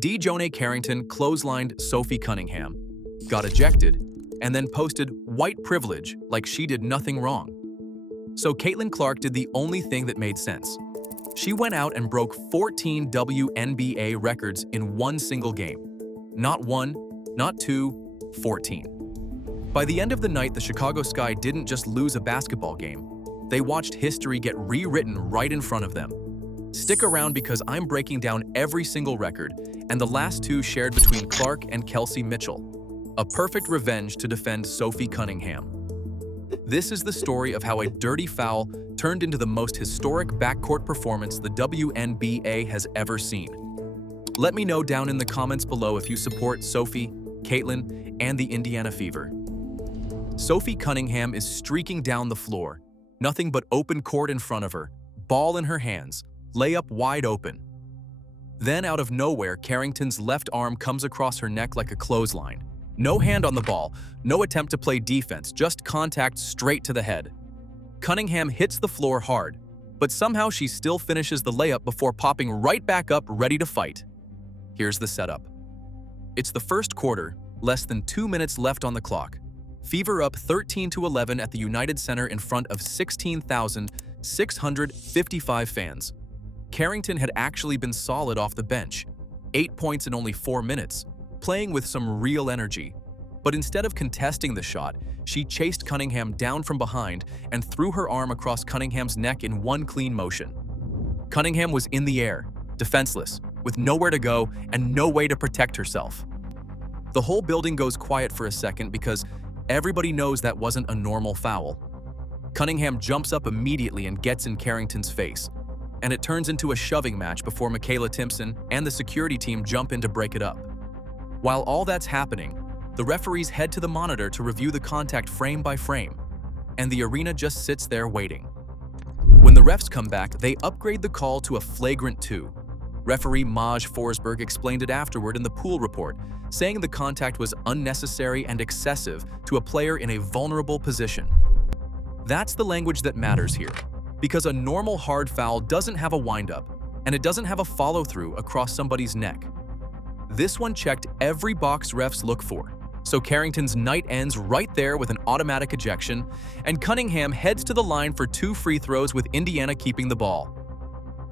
DiJonai Carrington clotheslined Sophie Cunningham, got ejected, and then posted white privilege like she did nothing wrong. So Caitlyn Clark did the only thing that made sense. She went out and broke 14 WNBA records in one single game. Not one, not two, 14. By the end of the night, the Chicago Sky didn't just lose a basketball game. They watched history get rewritten right in front of them. Stick around because I'm breaking down every single record and the last two shared between Clark and Kelsey Mitchell. A perfect revenge to defend Sophie Cunningham. This is the story of how a dirty foul turned into the most historic backcourt performance the WNBA has ever seen. Let me know down in the comments below if you support Sophie, Caitlyn, and the Indiana Fever. Sophie Cunningham is streaking down the floor, nothing but open court in front of her, ball in her hands, layup wide open. Then out of nowhere, Carrington's left arm comes across her neck like a clothesline. No hand on the ball, no attempt to play defense, just contact straight to the head. Cunningham hits the floor hard, but somehow she still finishes the layup before popping right back up ready to fight. Here's the setup. It's the first quarter, less than 2 minutes left on the clock. Fever up 13-11 at the United Center in front of 16,655 fans. Carrington had actually been solid off the bench, 8 points in only 4 minutes, playing with some real energy. But instead of contesting the shot, she chased Cunningham down from behind and threw her arm across Cunningham's neck in one clean motion. Cunningham was in the air, defenseless, with nowhere to go and no way to protect herself. The whole building goes quiet for a second because everybody knows that wasn't a normal foul. Cunningham jumps up immediately and gets in Carrington's face, and it turns into a shoving match before Michaela Timpson and the security team jump in to break it up. While all that's happening, the referees head to the monitor to review the contact frame by frame, and the arena just sits there waiting. When the refs come back, they upgrade the call to a flagrant 2. Referee Maj Forsberg explained it afterward in the pool report, saying the contact was unnecessary and excessive to a player in a vulnerable position. That's the language that matters here, because a normal hard foul doesn't have a windup, and it doesn't have a follow-through across somebody's neck. This one checked every box refs look for, so Carrington's night ends right there with an automatic ejection, and Cunningham heads to the line for 2 free throws with Indiana keeping the ball.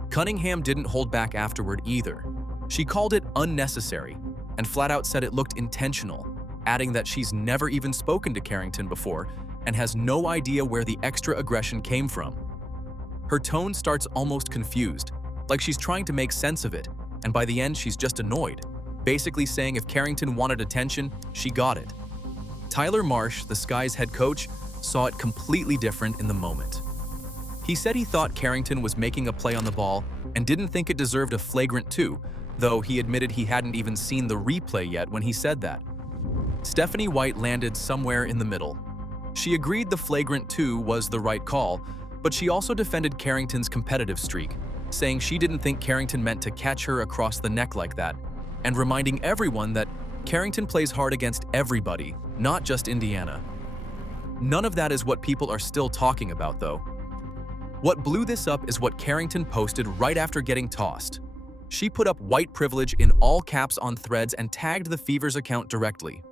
Cunningham didn't hold back afterward either. She called it unnecessary, and flat out said it looked intentional, adding that she's never even spoken to Carrington before and has no idea where the extra aggression came from. Her tone starts almost confused, like she's trying to make sense of it, and by the end she's just annoyed, basically saying if Carrington wanted attention, she got it. Tyler Marsh, the Sky's head coach, saw it completely different in the moment. He said he thought Carrington was making a play on the ball and didn't think it deserved a flagrant 2, though he admitted he hadn't even seen the replay yet when he said that. Stephanie White landed somewhere in the middle. She agreed the flagrant 2 was the right call, but she also defended Carrington's competitive streak, saying she didn't think Carrington meant to catch her across the neck like that, and reminding everyone that Carrington plays hard against everybody, not just Indiana. None of that is what people are still talking about, though. What blew this up is what Carrington posted right after getting tossed. She put up white privilege in all caps on Threads and tagged the Fever's account directly.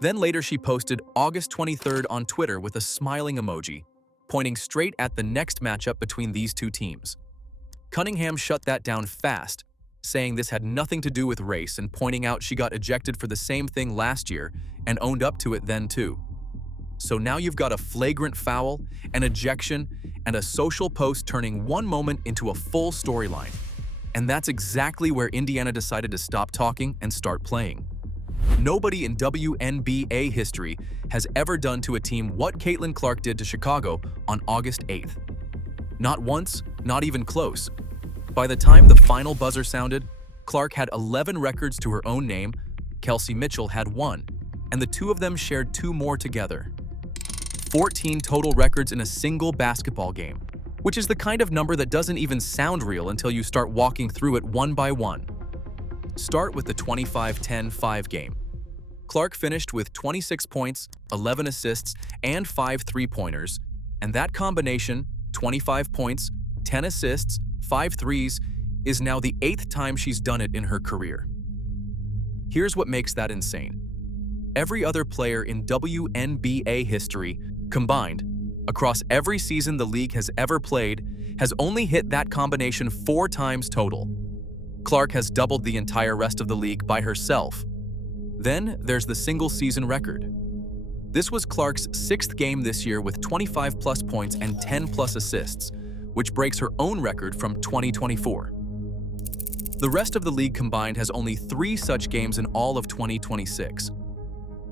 Then later she posted August 23rd on Twitter with a smiling emoji, pointing straight at the next matchup between these two teams. Cunningham shut that down fast, saying this had nothing to do with race and pointing out she got ejected for the same thing last year and owned up to it then too. So now you've got a flagrant foul, an ejection, and a social post turning one moment into a full storyline. And that's exactly where Indiana decided to stop talking and start playing. Nobody in WNBA history has ever done to a team what Caitlyn Clark did to Chicago on August 8th. Not once, not even close. By the time the final buzzer sounded, Clark had 11 records to her own name, Kelsey Mitchell had 1, and the two of them shared 2 more together. 14 total records in a single basketball game, which is the kind of number that doesn't even sound real until you start walking through it one by one. Start with the 25-10-5 game. Clark finished with 26 points, 11 assists, and 5 three-pointers, and that combination, 25 points, 10 assists, 5 threes, is now the 8th time she's done it in her career. Here's what makes that insane. Every other player in WNBA history, combined, across every season the league has ever played, has only hit that combination 4 times total. Clark has doubled the entire rest of the league by herself. Then there's the single-season record. This was Clark's 6th game this year with 25-plus points and 10-plus assists, which breaks her own record from 2024. The rest of the league combined has only 3 such games in all of 2026.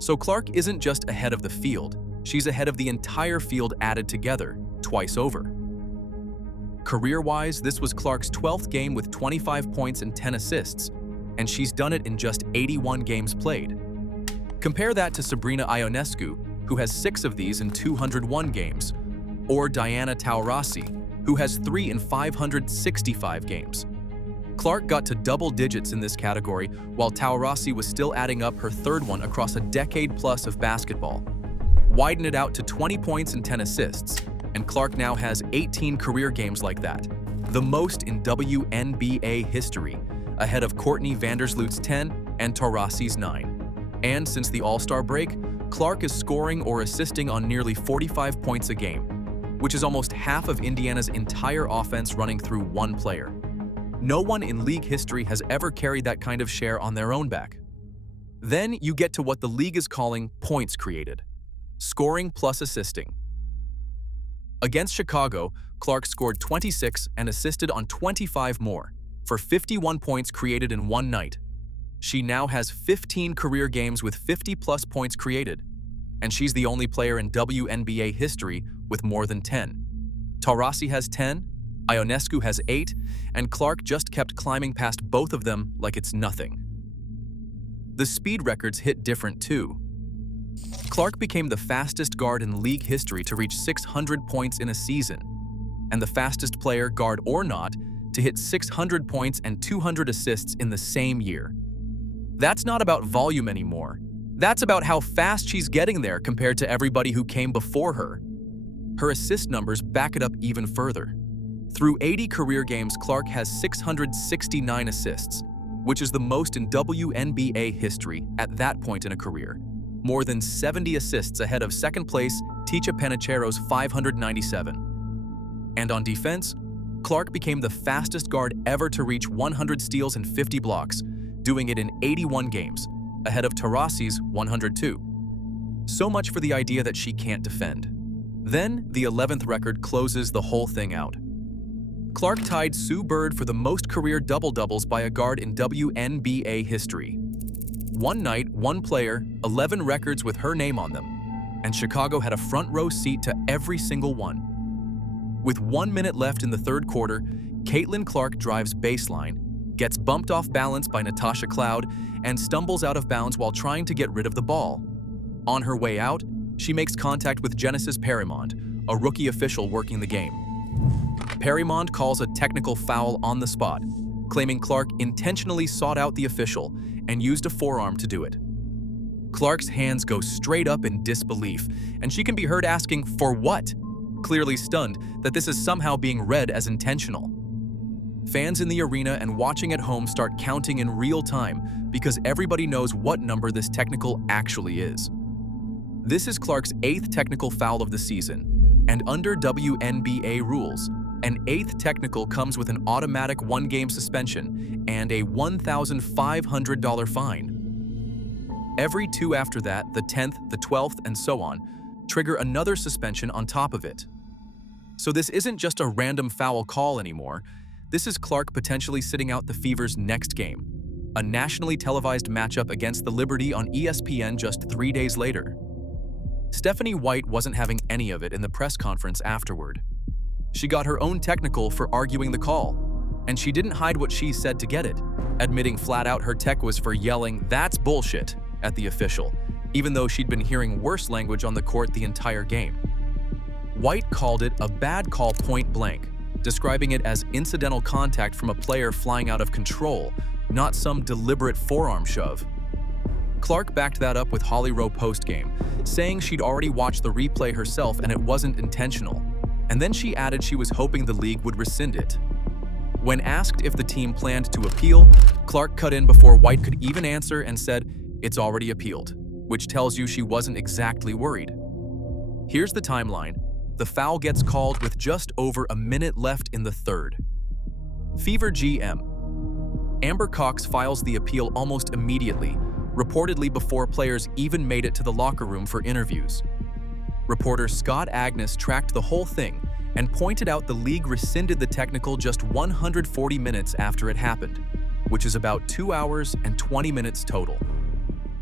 So Clark isn't just ahead of the field, she's ahead of the entire field added together, twice over. Career-wise, this was Clark's 12th game with 25 points and 10 assists, and she's done it in just 81 games played. Compare that to Sabrina Ionescu, who has 6 of these in 201 games, or Diana Taurasi, who has 3 in 565 games. Clark got to double digits in this category, while Taurasi was still adding up her 3rd one across a decade plus of basketball. Widen it out to 20 points and 10 assists, and Clark now has 18 career games like that, the most in WNBA history, ahead of Courtney Vandersloot's 10 and Taurasi's 9. And since the All-Star break, Clark is scoring or assisting on nearly 45 points a game, which is almost half of Indiana's entire offense running through one player. No one in league history has ever carried that kind of share on their own back. Then you get to what the league is calling points created, scoring plus assisting. Against Chicago, Clark scored 26 and assisted on 25 more, for 51 points created in one night. She now has 15 career games with 50-plus points created, and she's the only player in WNBA history with more than 10. Taurasi has 10, Ionescu has 8, and Clark just kept climbing past both of them like it's nothing. The speed records hit different too. Clark became the fastest guard in league history to reach 600 points in a season, and the fastest player, guard or not, to hit 600 points and 200 assists in the same year. That's not about volume anymore. That's about how fast she's getting there compared to everybody who came before her. Her assist numbers back it up even further. Through 80 career games, Clark has 669 assists, which is the most in WNBA history at that point in a career. More than 70 assists ahead of second place Ticha Penicheiro's 597. And on defense, Clark became the fastest guard ever to reach 100 steals and 50 blocks, doing it in 81 games, ahead of Taurasi's 102. So much for the idea that she can't defend. Then, the 11th record closes the whole thing out. Clark tied Sue Bird for the most career double-doubles by a guard in WNBA history. One night, one player, 11 records with her name on them, and Chicago had a front-row seat to every single one. With 1 minute left in the third quarter, Caitlyn Clark drives baseline, gets bumped off balance by Natasha Cloud, and stumbles out of bounds while trying to get rid of the ball. On her way out, she makes contact with Genesis Perrimond, a rookie official working the game. Perrimond calls a technical foul on the spot, claiming Clark intentionally sought out the official and used a forearm to do it. Clark's hands go straight up in disbelief, and she can be heard asking, "For what?" clearly stunned that this is somehow being read as intentional. Fans in the arena and watching at home start counting in real time because everybody knows what number this technical actually is. This is Clark's 8th technical foul of the season, and under WNBA rules, an 8th technical comes with an automatic 1-game suspension and a $1,500 fine. Every 2 after that, the 10th, the 12th, and so on, trigger another suspension on top of it. So this isn't just a random foul call anymore. This is Clark potentially sitting out the Fever's next game, a nationally televised matchup against the Liberty on ESPN just 3 days later. Stephanie White wasn't having any of it in the press conference afterward. She got her own technical for arguing the call, and she didn't hide what she said to get it, admitting flat out her tech was for yelling, "That's bullshit," at the official, even though she'd been hearing worse language on the court the entire game. White called it a bad call point blank, describing it as incidental contact from a player flying out of control, not some deliberate forearm shove. Clark backed that up with Holly Rowe postgame, saying she'd already watched the replay herself and it wasn't intentional, and then she added she was hoping the league would rescind it. When asked if the team planned to appeal, Clark cut in before White could even answer and said, "It's already appealed," which tells you she wasn't exactly worried. Here's the timeline. The foul gets called with just over a minute left in the third. Fever GM. Amber Cox files the appeal almost immediately, reportedly before players even made it to the locker room for interviews. Reporter Scott Agnes tracked the whole thing and pointed out the league rescinded the technical just 140 minutes after it happened, which is about 2 hours and 20 minutes total.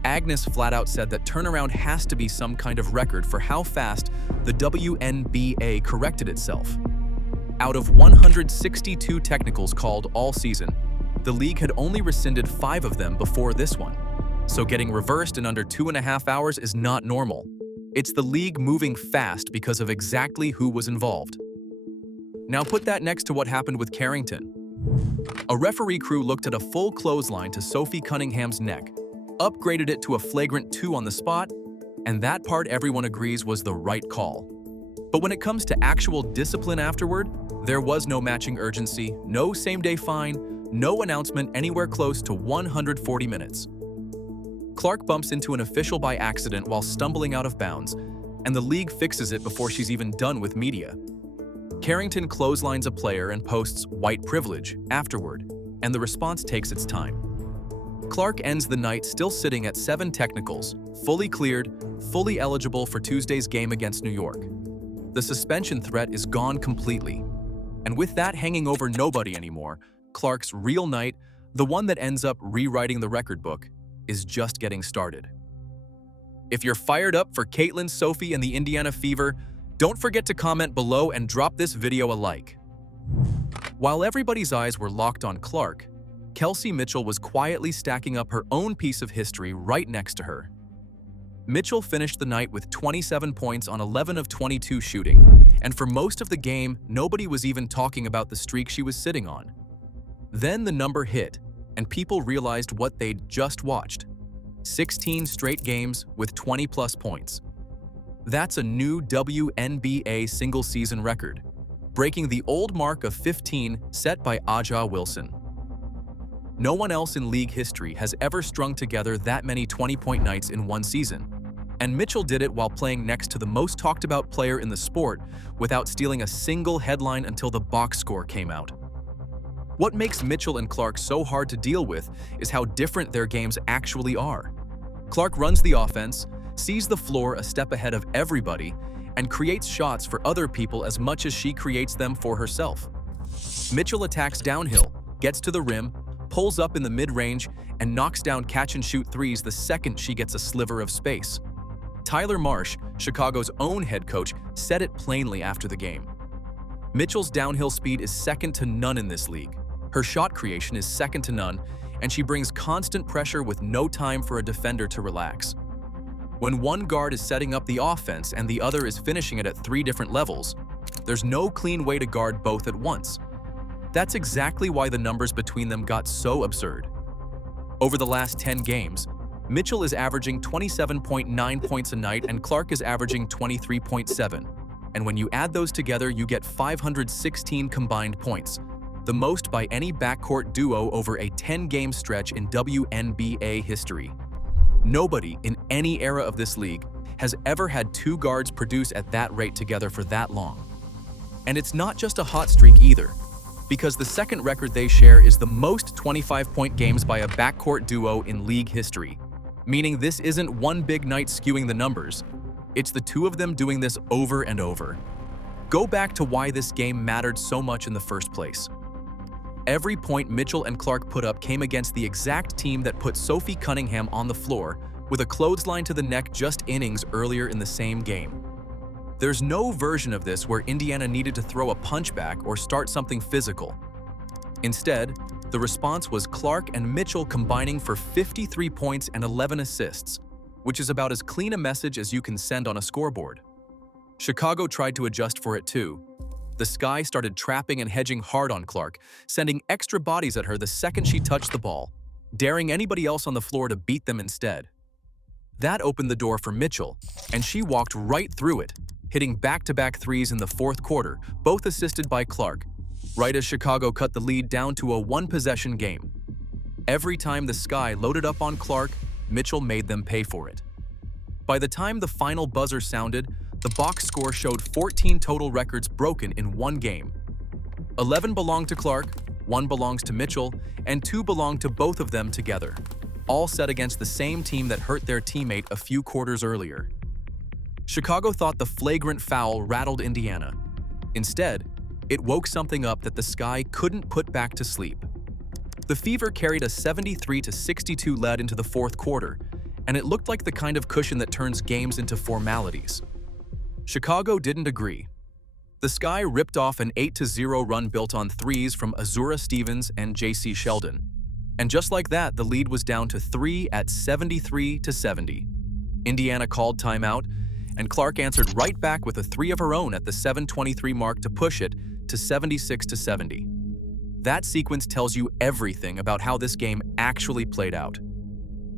Agnes flat out said that turnaround has to be some kind of record for how fast the WNBA corrected itself. Out of 162 technicals called all season, the league had only rescinded 5 of them before this one. So getting reversed in under 2.5 hours is not normal. It's the league moving fast because of exactly who was involved. Now put that next to what happened with Carrington. A referee crew looked at a full clothesline to Sophie Cunningham's neck, upgraded it to a flagrant 2 on the spot, and that part everyone agrees was the right call. But when it comes to actual discipline afterward, there was no matching urgency, no same-day fine, no announcement anywhere close to 140 minutes. Clark bumps into an official by accident while stumbling out of bounds, and the league fixes it before she's even done with media. Carrington clotheslines a player and posts "white privilege" afterward, and the response takes its time. Clark ends the night still sitting at 7 technicals, fully cleared, fully eligible for Tuesday's game against New York. The suspension threat is gone completely. And with that hanging over nobody anymore, Clark's real night, the one that ends up rewriting the record book, is just getting started. If you're fired up for Caitlyn, Sophie, and the Indiana Fever, don't forget to comment below and drop this video a like. While everybody's eyes were locked on Clark, Kelsey Mitchell was quietly stacking up her own piece of history right next to her. Mitchell finished the night with 27 points on 11 of 22 shooting, and for most of the game, nobody was even talking about the streak she was sitting on. Then the number hit, and people realized what they'd just watched. 16 straight games with 20-plus points. That's a new WNBA single-season record, breaking the old mark of 15 set by Aja Wilson. No one else in league history has ever strung together that many 20-point nights in one season, and Mitchell did it while playing next to the most talked-about player in the sport without stealing a single headline until the box score came out. What makes Mitchell and Clark so hard to deal with is how different their games actually are. Clark runs the offense, sees the floor a step ahead of everybody, and creates shots for other people as much as she creates them for herself. Mitchell attacks downhill, gets to the rim, pulls up in the mid-range, and knocks down catch-and-shoot threes the second she gets a sliver of space. Tyler Marsh, Chicago's own head coach, said it plainly after the game. Mitchell's downhill speed is second to none in this league. Her shot creation is second to none, and she brings constant pressure with no time for a defender to relax. When one guard is setting up the offense and the other is finishing it at 3 different levels, there's no clean way to guard both at once. That's exactly why the numbers between them got so absurd. Over the last 10 games, Mitchell is averaging 27.9 points a night and Clark is averaging 23.7. And when you add those together, you get 516 combined points, the most by any backcourt duo over a 10-game stretch in WNBA history. Nobody in any era of this league has ever had 2 guards produce at that rate together for that long. And it's not just a hot streak either, because the second record they share is the most 25-point games by a backcourt duo in league history, meaning this isn't one big night skewing the numbers. It's the 2 of them doing this over and over. Go back to why this game mattered so much in the first place. Every point Mitchell and Clark put up came against the exact team that put Sophie Cunningham on the floor with a clothesline to the neck just innings earlier in the same game. There's no version of this where Indiana needed to throw a punchback or start something physical. Instead, the response was Clark and Mitchell combining for 53 points and 11 assists, which is about as clean a message as you can send on a scoreboard. Chicago tried to adjust for it too. The Sky started trapping and hedging hard on Clark, sending extra bodies at her the second she touched the ball, daring anybody else on the floor to beat them instead. That opened the door for Mitchell, and she walked right through it, hitting back-to-back threes in the fourth quarter, both assisted by Clark. right as Chicago cut the lead down to a one-possession game. Every time the Sky loaded up on Clark, Mitchell made them pay for it. By the time the final buzzer sounded, the box score showed 14 total records broken in one game. 11 belonged to Clark, 1 belongs to Mitchell, and 2 belonged to both of them together, all set against the same team that hurt their teammate a few quarters earlier. Chicago thought the flagrant foul rattled Indiana. Instead, it woke something up that the Sky couldn't put back to sleep. The Fever carried a 73-62 lead into the fourth quarter, and it looked like the kind of cushion that turns games into formalities. Chicago didn't agree. The Sky ripped off an 8-0 run built on threes from Azura Stevens and J.C. Sheldon. And just like that, the lead was down to 3 at 73-70. Indiana called timeout, and Clark answered right back with a 3 of her own at the 7:23 mark to push it to 76-70. That sequence tells you everything about how this game actually played out.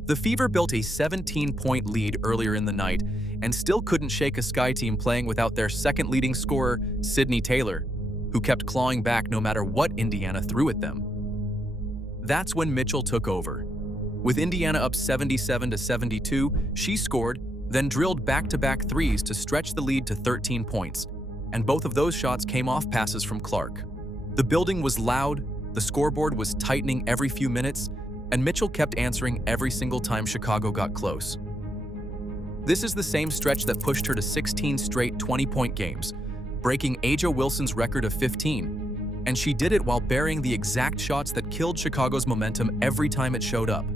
The Fever built a 17-point lead earlier in the night and still couldn't shake a Sky team playing without their second leading scorer, Sydney Taylor, who kept clawing back no matter what Indiana threw at them. That's when Mitchell took over. With Indiana up 77-72, she scored, then drilled back-to-back threes to stretch the lead to 13 points, and both of those shots came off passes from Clark. The building was loud, the scoreboard was tightening every few minutes, and Mitchell kept answering every single time Chicago got close. This is the same stretch that pushed her to 16 straight 20-point games, breaking A'ja Wilson's record of 15, and she did it while burying the exact shots that killed Chicago's momentum every time it showed up.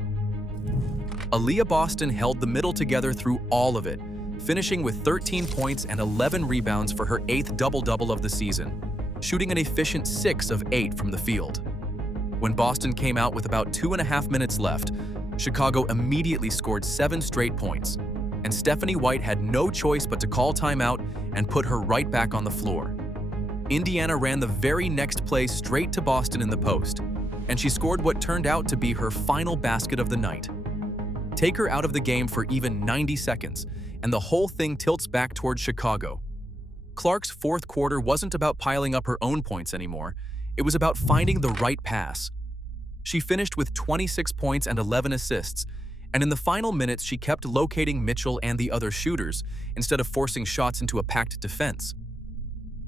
Aaliyah Boston held the middle together through all of it, finishing with 13 points and 11 rebounds for her 8th double-double of the season, shooting an efficient 6 of 8 from the field. When Boston came out with about 2.5 minutes left, Chicago immediately scored 7 straight points, and Stephanie White had no choice but to call timeout and put her right back on the floor. Indiana ran the very next play straight to Boston in the post, and she scored what turned out to be her final basket of the night. Take her out of the game for even 90 seconds, and the whole thing tilts back towards Chicago. Clark's fourth quarter wasn't about piling up her own points anymore. It was about finding the right pass. She finished with 26 points and 11 assists, and in the final minutes she kept locating Mitchell and the other shooters instead of forcing shots into a packed defense.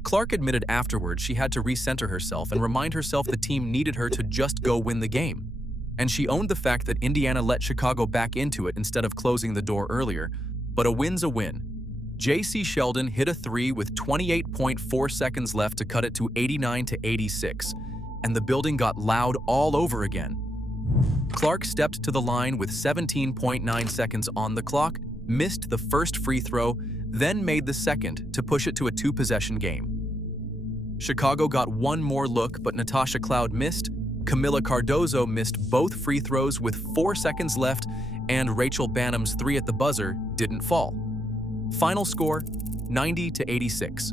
Clark admitted afterwards she had to recenter herself and remind herself the team needed her to just go win the game. And she owned the fact that Indiana let Chicago back into it instead of closing the door earlier, but a win's a win. J.C. Sheldon hit a 3 with 28.4 seconds left to cut it to 89-86, and the building got loud all over again. Clark stepped to the line with 17.9 seconds on the clock, missed the first free throw, then made the second to push it to a 2-possession game. Chicago got one more look, but Natasha Cloud missed, Camila Cardozo missed both free throws with 4 seconds left, and Rachel Banham's 3 at the buzzer didn't fall. Final score, 90-86.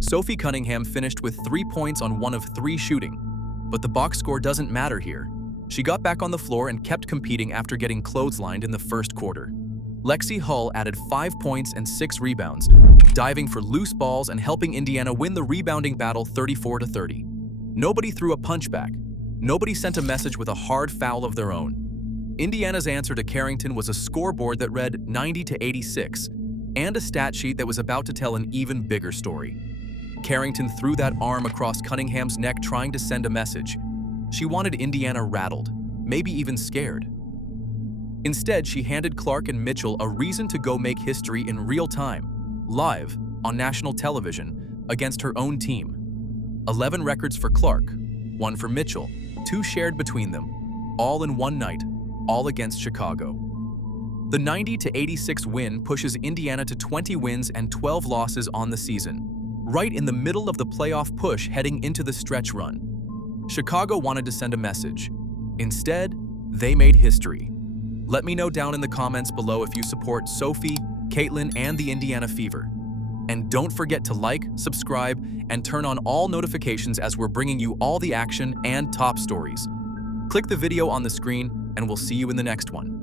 Sophie Cunningham finished with 3 points on 1 of 3 shooting, but the box score doesn't matter here. She got back on the floor and kept competing after getting clotheslined in the first quarter. Lexi Hull added 5 points and 6 rebounds, diving for loose balls and helping Indiana win the rebounding battle 34-30. Nobody threw a punchback. Nobody sent a message with a hard foul of their own. Indiana's answer to Carrington was a scoreboard that read 90-86 and a stat sheet that was about to tell an even bigger story. Carrington threw that arm across Cunningham's neck trying to send a message. She wanted Indiana rattled, maybe even scared. Instead, she handed Clark and Mitchell a reason to go make history in real time, live, on national television, against her own team. 11 records for Clark, 1 for Mitchell, 2 shared between them, all in one night, all against Chicago. The 90-86 win pushes Indiana to 20 wins and 12 losses on the season, right in the middle of the playoff push heading into the stretch run. Chicago wanted to send a message. Instead, they made history. Let me know down in the comments below if you support Sophie, Caitlyn, and the Indiana Fever. And don't forget to like, subscribe, and turn on all notifications as we're bringing you all the action and top stories. Click the video on the screen, and we'll see you in the next one.